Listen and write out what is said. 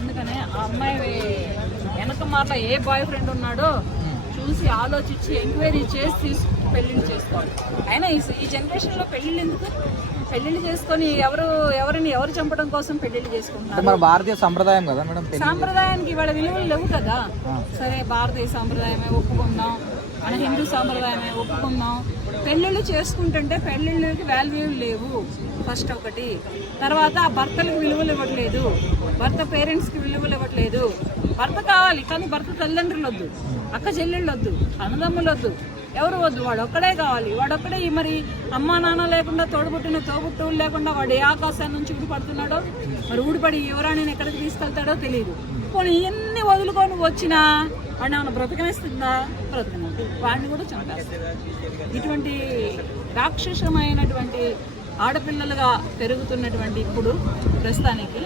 అందుకనే ఆ అమ్మాయి వెనక మార్ల ఏ బాయ్ ఫ్రెండ్ ఉన్నాడో చూసి ఆలోచించి ఎంక్వైరీ చేసి పెళ్లిళ్ళు చేసుకోవాలి. అయినా ఈ జనరేషన్లో పెళ్లిళ్ళు ఎందుకు? పెళ్లిళ్ళు చేసుకొని ఎవరు చంపడం కోసం పెళ్లిళ్ళు చేసుకుంటున్నారు? భారతీయ సంప్రదాయం కదా మేడం, సాంప్రదాయానికి ఇవాళ విలువలు లేవు కదా. సరే భారతీయ సాంప్రదాయమే ఒప్పుకుందాం, మన హిందూ సాంప్రదాయమే ఒప్పుకుందాం. పెళ్ళిళ్ళు చేసుకుంటుంటే పెళ్ళిళ్ళకి వాల్యూ లేవు ఫస్ట్ ఒకటి. తర్వాత ఆ భర్తలకు విలువలు ఇవ్వట్లేదు, భర్త పేరెంట్స్కి విలువలు ఇవ్వట్లేదు. భర్త కావాలి కానీ భర్త తల్లిదండ్రులు వద్దు, అక్క చెల్లెళ్ళు వద్దు, అన్నదమ్ములు వద్దు, ఎవరు వద్దు, వాడు ఒక్కడే కావాలి. వాడొక్కడే మరి అమ్మా నాన్న లేకుండా తోడుపుట్టిన తోబుట్టువులు లేకుండా వాడు ఏ ఆకాశాన్ని నుంచి ఊడిపడుతున్నాడో, మరి ఊడిపడి యువరాణిని ఎక్కడికి తీసుకెళ్తాడో తెలియదు. పోనీ ఇవన్నీ వదులుకొని వచ్చినా వాడిని ఏమైనా బ్రతకనిస్తుందా? బ్రతకనట్టు వాడిని కూడా చంపేస్తారు. ఇటువంటి రాక్షసమైనటువంటి ఆడపిల్లలుగా పెరుగుతున్నటువంటి ఇప్పుడు ప్రస్తుతానికి